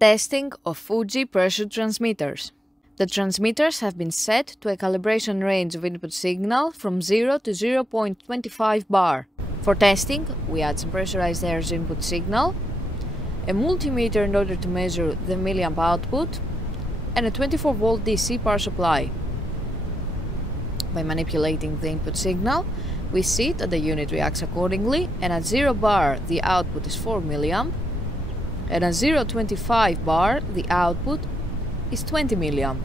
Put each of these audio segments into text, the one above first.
Testing of Fuji pressure transmitters. The transmitters have been set to a calibration range of input signal from 0 to 0.25 bar. For testing, we add some pressurized air as input signal, a multimeter in order to measure the milliamp output, and a 24-volt DC power supply. By manipulating the input signal, we see that the unit reacts accordingly, and at 0 bar the output is 4 milliamp, and at 0.25 bar the output is 20 milliamp.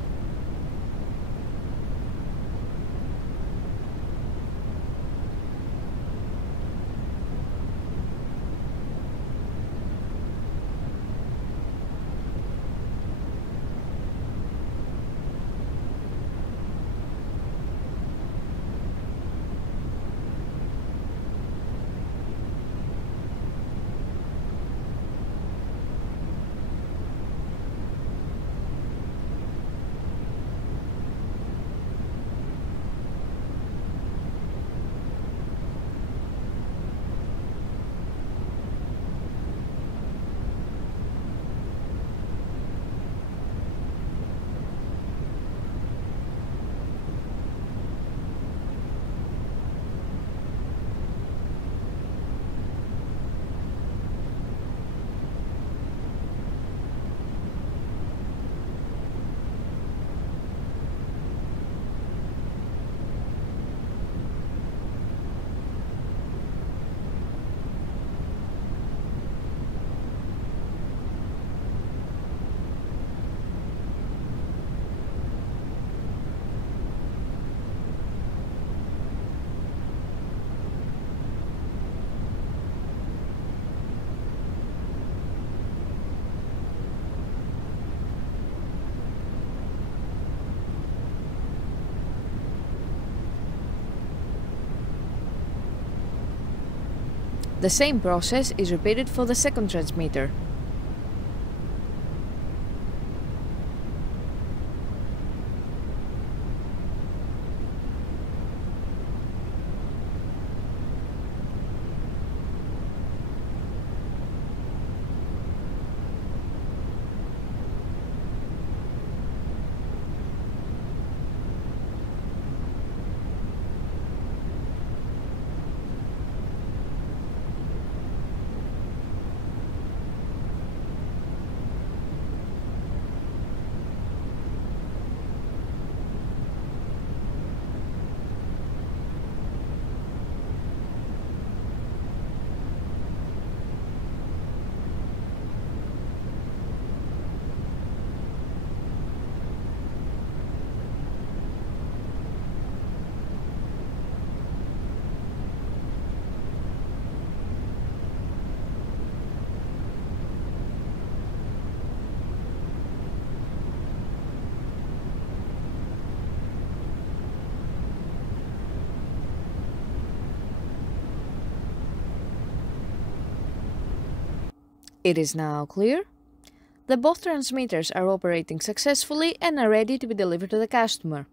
The same process is repeated for the second transmitter. It is now clear that both transmitters are operating successfully and are ready to be delivered to the customer.